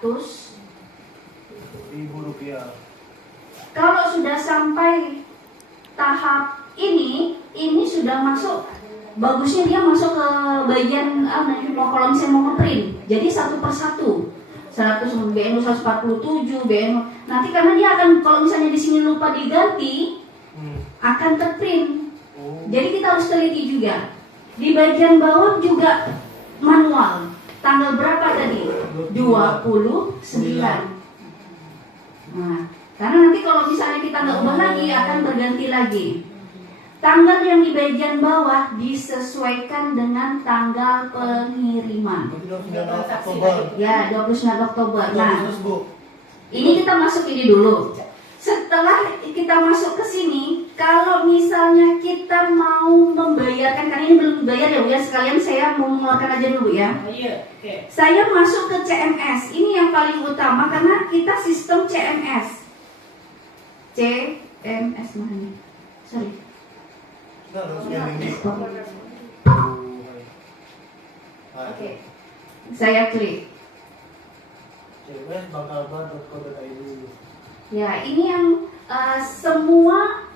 Rp100.000. Kalau sudah sampai tahap ini sudah masuk, bagusnya dia masuk ke bagian kalau misalnya mau ngeprint. Jadi satu persatu, 100 BNU 147 BNU. Nanti karena dia akan, kalau misalnya di sini lupa diganti, akan terprint. Jadi kita harus teliti juga. Di bagian bawah juga manual. Tanggal berapa tadi? 29. Nah, karena nanti kalau misalnya kita nggak ubah lagi akan berganti lagi. Tanggal yang di bagian bawah disesuaikan dengan tanggal pengiriman. Ya, 29 Oktober. Nah, ini kita masuk ini dulu. Setelah kita masuk ke sini, kalau misalnya kita mau membayarkan, karena ini belum dibayar ya Bu ya, sekalian saya mau mengeluarkan aja dulu ya. Saya masuk ke CMS, ini yang paling utama karena kita sistem CMS. CMS mana? Sorry. Oke. Saya klik. Ya, ini yang semua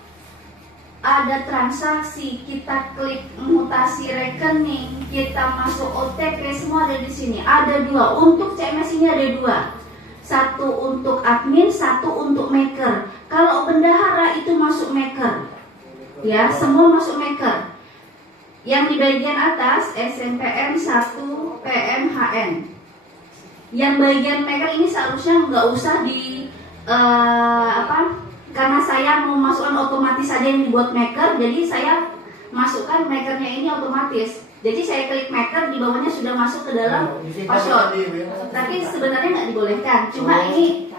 ada transaksi, kita klik mutasi rekening, kita masuk OTP, semua ada di sini. Ada dua, untuk CMS ini ada dua. Satu untuk admin, satu untuk maker. Kalau bendahara itu masuk maker. Ya, semua masuk maker. Yang di bagian atas SNPM 1 PMHN. Yang bagian maker ini seharusnya nggak usah di karena saya mau masukkan otomatis saja yang dibuat maker, jadi saya masukkan makernya ini otomatis. Jadi saya klik maker, di bawahnya sudah masuk ke dalam password. Tapi sebenarnya nggak dibolehkan. Cuma ini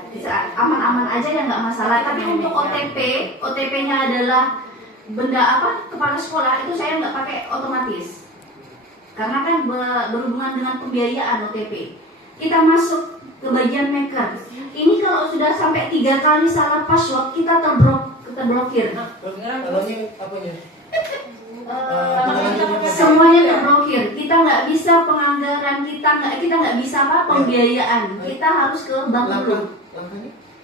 aman-aman aja ya, nggak masalah. Tapi untuk OTP-nya adalah benda kepala sekolah, itu saya nggak pakai otomatis. Karena kan berhubungan dengan pembiayaan OTP. Kita masuk ke bagian maker. Ini kalau sudah sampai 3 kali salah password, kita terblokir. Semuanya terblokir. Kita nggak bisa penganggaran, kita nggak bisa pembiayaan. Kita harus ke bank dulu.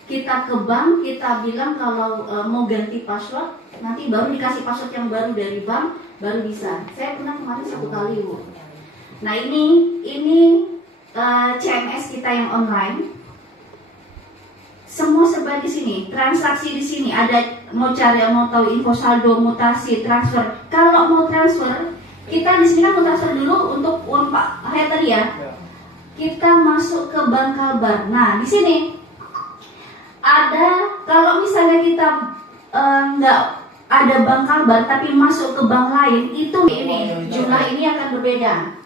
Kita ke bank, kita bilang kalau mau ganti password, nanti baru dikasih password yang baru dari bank, baru bisa. Saya pernah kemarin 1 kali Bu. Nah ini CMS kita yang online. Semua serba di sini, transaksi di sini ada, mau tahu info saldo, mutasi, transfer. Kalau mau transfer, kita di sini kan mau transfer dulu untuk uang Pak Hayat tadi ya. Kita masuk ke bank kabar. Nah di sini ada, kalau misalnya kita nggak ada bank kabar tapi masuk ke bank lain, itu ini jumlah ini akan berbeda.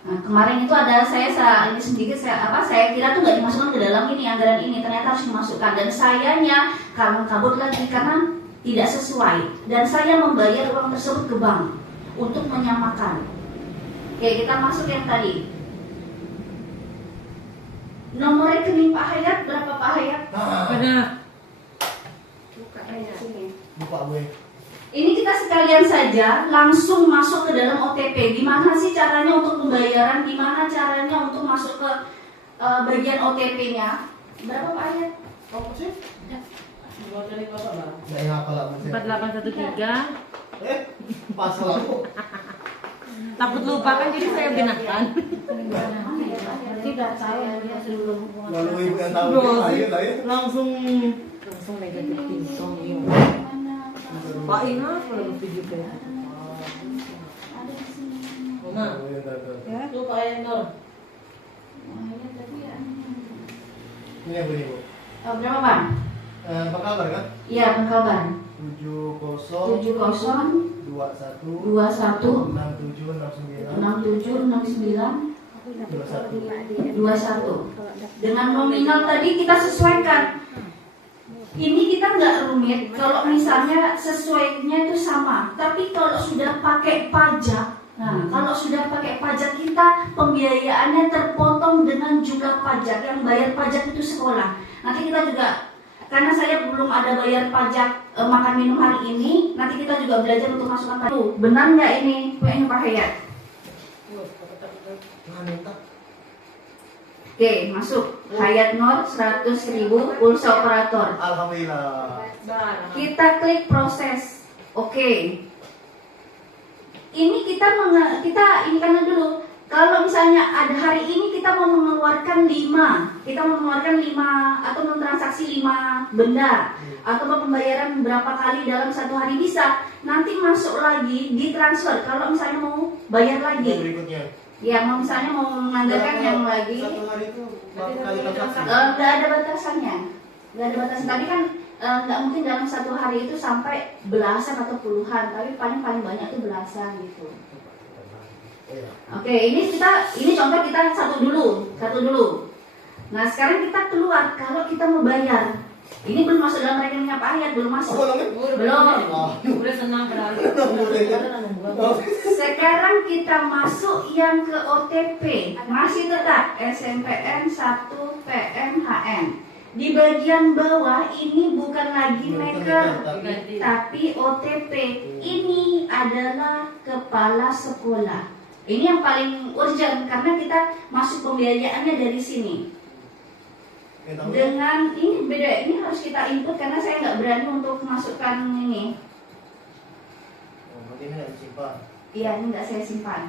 Nah, kemarin itu ada ini sedikit saya kira tuh nggak dimasukkan ke dalam ini anggaran ini, ternyata harus dimasukkan, dan sayanya kalang kabut lagi karena tidak sesuai, dan saya membayar uang tersebut ke bank untuk menyamakan. Oke, kita masuk yang tadi. Nomor rekening Pak Hayat berapa Pak Hayat? Benar. Buka sini. Buka gue. Ini kita sekalian saja langsung masuk ke dalam OTP. Gimana sih caranya untuk pembayaran? Gimana caranya untuk masuk ke bagian OTP-nya? Berapa Pak Ayat? Apa sih? Nggak yang apa lah? 4813. Pasal aku. Takut lupa kan, jadi saya benarkan. Tidak tahu dia sebelum. Lalu ibu yang tahu. Ayo. Langsung negatif tingkong. Pak Inas pada bertujuh ke. Ada di sini. Nah, Ya. tuh Pak Endor. Ini yang bunyi Bu. Berapa Bang? Apa kabar kan? Iya, Pengkabar. 70 21 6769 21. Dengan nominal tadi kita sesuaikan. Ini kita nggak rumit. Kalau misalnya sesuainya itu sama. Tapi kalau sudah pakai pajak, kalau sudah pakai pajak kita pembiayaannya terpotong dengan jumlah pajak. Yang bayar pajak itu sekolah. Nanti kita juga, karena saya belum ada bayar pajak makan minum hari ini, nanti kita juga belajar untuk masukkan pajak. Benar nggak ini punya Pak Hayat? Oke, masuk. Hayat Nur 100.000 pulsa operator. Alhamdulillah. Kita klik proses. Oke. Ini kita ini karena dulu. Kalau misalnya ada hari ini kita mau mengeluarkan 5, kita mau mengeluarkan 5 atau mentransaksi 5 benda atau pembayaran berapa kali dalam satu hari bisa. Nanti masuk lagi ditransfer kalau misalnya mau bayar lagi. Berikutnya. Ya, mau misalnya mau menganggarkan yang lagi. Satu hari itu berapa kali transaksi? Nggak ada batasannya. Nggak ada batasan. Tadi kan nggak mungkin dalam satu hari itu sampai belasan atau puluhan, tapi paling banyak itu belasan gitu. Oke, ini contoh kita satu dulu. Nah, sekarang kita keluar kalau kita mau bayar. Ini belum masuk dalam rekeningnya Pak Hayat, belum masuk. Belum. Udah senang berarti. Sekarang kita masuk yang ke OTP. Masih tetap SMPN 1 PMHN. Di bagian bawah ini bukan lagi maker, tapi OTP. Ini adalah kepala sekolah. Ini yang paling urgent karena kita masuk pembiayaannya dari sini. Dengan ini beda, ini harus kita input karena saya nggak berani untuk masukkan ini. Oh, berarti ini nggak disimpan. Iya, ini nggak saya simpan.